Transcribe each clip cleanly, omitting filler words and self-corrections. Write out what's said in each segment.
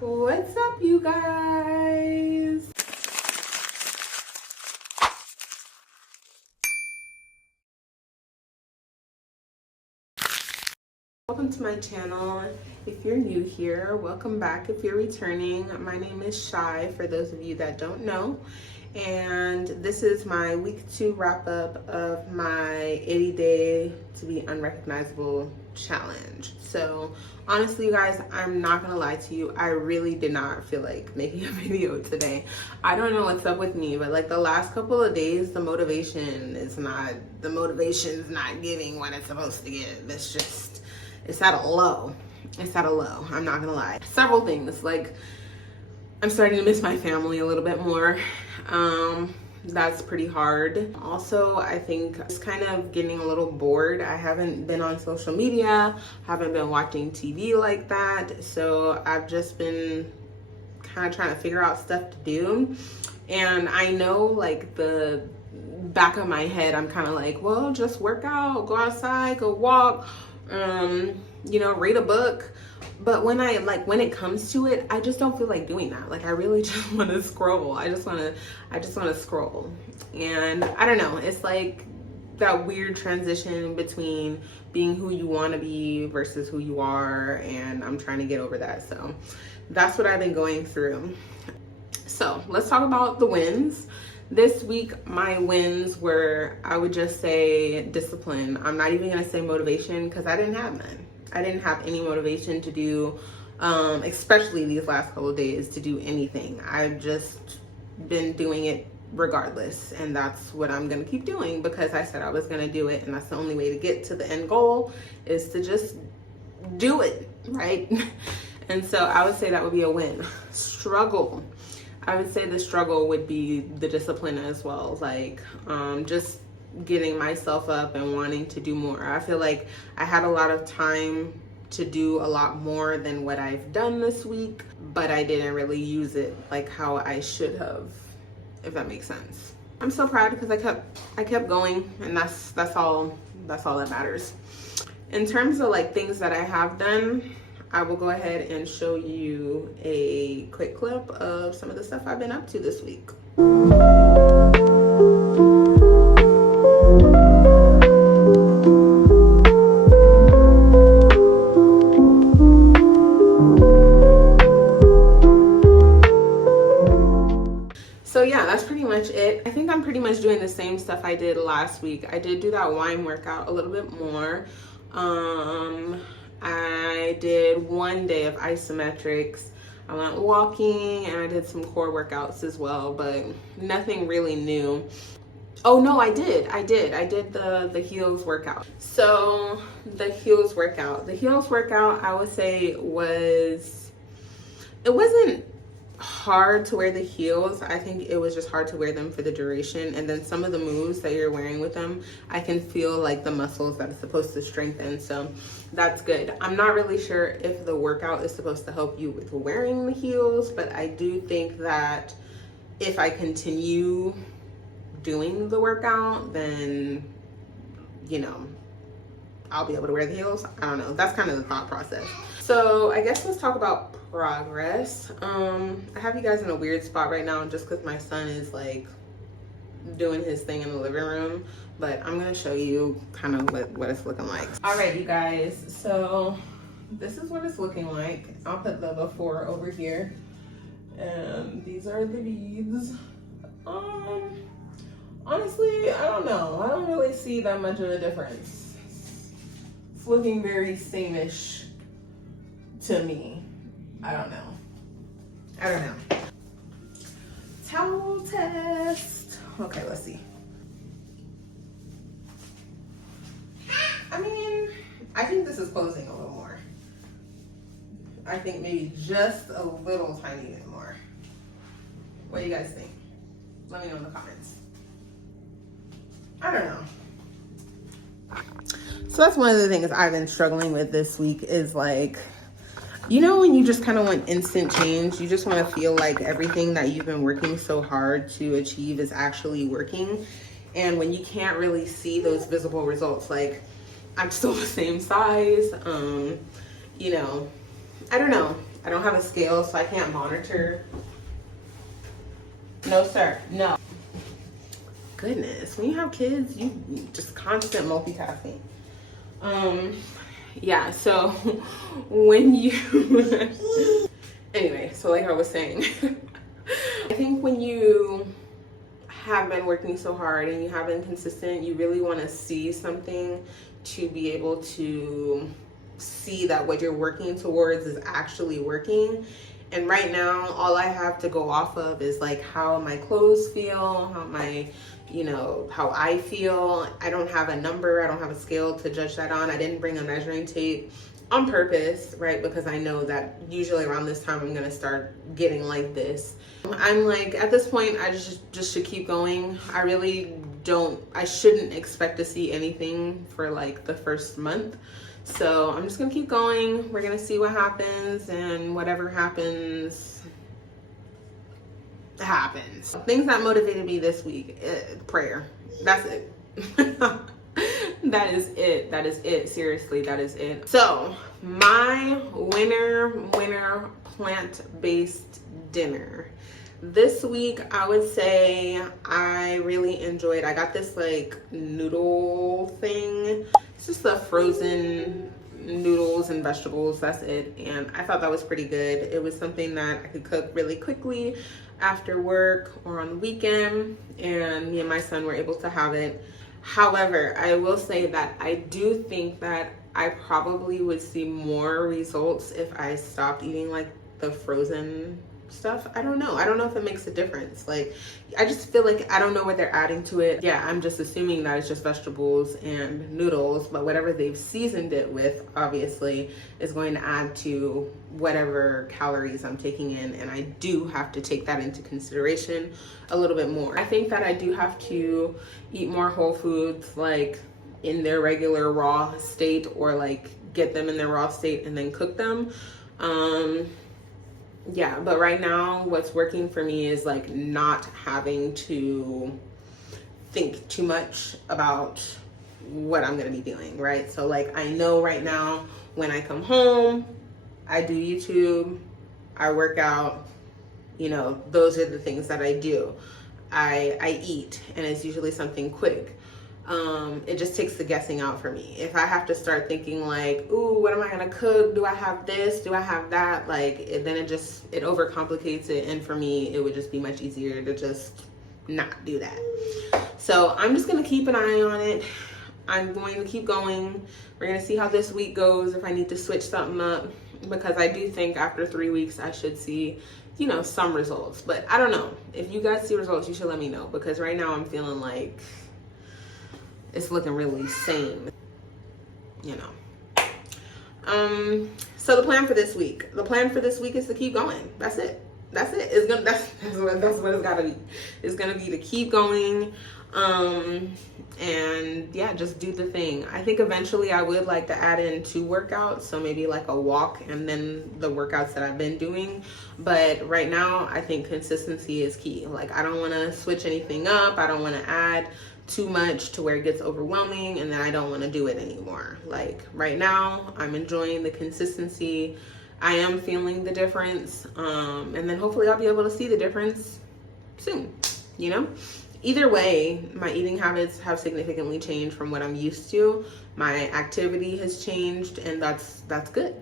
What's up, you guys? Welcome to my channel. If you're new here, welcome back. If you're returning, my name is Shy, for those of you that don't know. And this is my week 2 wrap up of my 80-day to be unrecognizable challenge. So honestly, you guys, I'm not gonna lie to you, I really did not feel like making a video today. I don't know what's up with me, but like the last couple of days, the motivation's not giving what it's supposed to give. It's at a low. I'm not gonna lie. Several things, like I'm starting to miss my family a little bit more. That's pretty hard. Also, I think just kind of getting a little bored. I haven't been on social media, haven't been watching TV like that. So I've just been kind of trying to figure out stuff to do. And I know, like, the back of my head, I'm kind of like, well, just work out, go outside, go walk, you know, read a book. But when it comes to it, I just don't feel like doing that. Like, I really just want to scroll. I just want to scroll. And I don't know, it's like that weird transition between being who you want to be versus who you are, and I'm trying to get over that. So that's what I've been going through. So let's talk about the wins. This week, my wins were, I would just say, discipline. I'm not even gonna say motivation, because I didn't have none. I didn't have any motivation to do, especially these last couple of days, to do anything. I've just been doing it regardless, and that's what I'm gonna keep doing, because I said I was gonna do it, and that's the only way to get to the end goal, is to just do it, right? And so I would say that would be a win. Struggle. I would say the struggle would be the discipline as well. Like, just getting myself up and wanting to do more. I feel like I had a lot of time to do a lot more than what I've done this week, but I didn't really use it like how I should have, if that makes sense. I'm so proud because I kept going, and that's all that matters. In terms of like things that I have done, I will go ahead and show you a quick clip of some of the stuff I've been up to this week. So yeah, that's pretty much it. I think I'm pretty much doing the same stuff I did last week. I did do that wine workout a little bit more. I did 1 day of isometrics. I went walking, and I did some core workouts as well, but nothing really new. Oh no, I did the heels workout. So the heels workout, I would say it wasn't hard to wear the heels. I think it was just hard to wear them for the duration, and then some of the moves that you're wearing with them, I can feel like the muscles that it's supposed to strengthen, so that's good. I'm not really sure if the workout is supposed to help you with wearing the heels, but I do think that if I continue doing the workout, then, you know, I'll be able to wear the heels. I don't know, that's kind of the thought process. So I guess let's talk about progress. I have you guys in a weird spot right now just because my son is like doing his thing in the living room, but I'm gonna show you kind of what it's looking like. All right, you guys, so this is what it's looking like. I'll put the before over here, and these are the beads. Honestly, I don't know, I don't really see that much of a difference. It's looking very same-ish to me. I don't know. Towel test. Okay, let's see. I mean, I think this is closing a little more. I think maybe just a little tiny bit more. What do you guys think? Let me know in the comments. I don't know. So that's one of the things I've been struggling with this week is like, you know, when you just kind of want instant change, you just want to feel like everything that you've been working so hard to achieve is actually working. And when you can't really see those visible results, like I'm still the same size, you know, I don't know. I don't have a scale, so I can't monitor. No, sir. No. Goodness, when you have kids, you just constant multitasking. Yeah, so when you anyway, so like I was saying, I think when you have been working so hard and you have been consistent, you really want to see something to be able to see that what you're working towards is actually working. And right now, all I have to go off of is like how my clothes feel, how my, you know, how I feel. I don't have a number, I don't have a scale to judge that on. I didn't bring a measuring tape on purpose, right? Because I know that usually around this time I'm gonna start getting like this. I'm like, at this point, I just should keep going. I really I shouldn't expect to see anything for like the first month. So I'm just gonna keep going. We're gonna see what happens, and whatever happens, happens. Things that motivated me this week, prayer. That's it. That is it. That is it. Seriously, that is it. So my winter plant-based dinner. This week, I would say I really enjoyed, I got this like noodle thing. It's just the frozen noodles and vegetables, that's it. And I thought that was pretty good. It was something that I could cook really quickly after work or on the weekend, and me and my son were able to have it. However, I will say that I do think that I probably would see more results if I stopped eating like the frozen stuff. I don't know if it makes a difference. Like, I just feel like I don't know what they're adding to it. Yeah, I'm just assuming that it's just vegetables and noodles, but whatever they've seasoned it with obviously is going to add to whatever calories I'm taking in, and I do have to take that into consideration a little bit more. I think that I do have to eat more whole foods, like in their regular raw state, or like get them in their raw state and then cook them. Yeah, but right now what's working for me is like not having to think too much about what I'm gonna be doing, right? So like, I know right now when I come home, I do YouTube, I work out, you know, those are the things that I do. I eat, and it's usually something quick. It just takes the guessing out for me. If I have to start thinking like, ooh, what am I gonna cook? Do I have this? Do I have that? Like, then it overcomplicates it. And for me, it would just be much easier to just not do that. So I'm just gonna keep an eye on it. I'm going to keep going. We're gonna see how this week goes, if I need to switch something up, because I do think after 3 weeks, I should see, you know, some results. But I don't know. If you guys see results, you should let me know, because right now I'm feeling like it's looking really sane, you know. So the plan for this week is to keep going. That's it. That's what it's gotta be. It's gonna be to keep going, and yeah, just do the thing. I think eventually I would like to add in 2 workouts, so maybe like a walk and then the workouts that I've been doing. But right now, I think consistency is key. Like, I don't want to switch anything up. I don't want to add too much to where it gets overwhelming and then I don't want to do it anymore. Like, right now, I'm enjoying the consistency. I am feeling the difference, and then hopefully I'll be able to see the difference soon, you know? Either way, my eating habits have significantly changed from what I'm used to. My activity has changed, and that's good.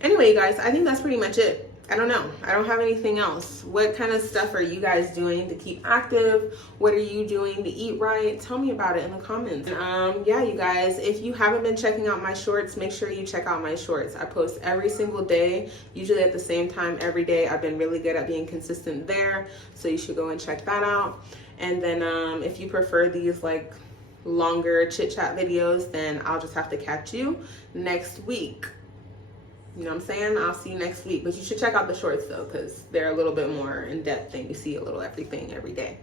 Anyway, you guys, I think that's pretty much it. I don't know. I don't have anything else. What kind of stuff are you guys doing to keep active? What are you doing to eat right? Tell me about it in the comments. Yeah, you guys, if you haven't been checking out my shorts, make sure you check out my shorts. I post every single day, usually at the same time every day. I've been really good at being consistent there, so you should go and check that out. And then if you prefer these like longer chit chat videos, then I'll just have to catch you next week. You know what I'm saying? I'll see you next week. But you should check out the shorts though, because they're a little bit more in depth and you see a little everything every day.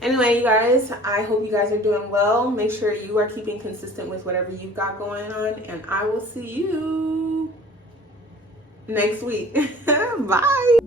Anyway, you guys, I hope you guys are doing well. Make sure you are keeping consistent with whatever you've got going on, and I will see you next week. Bye.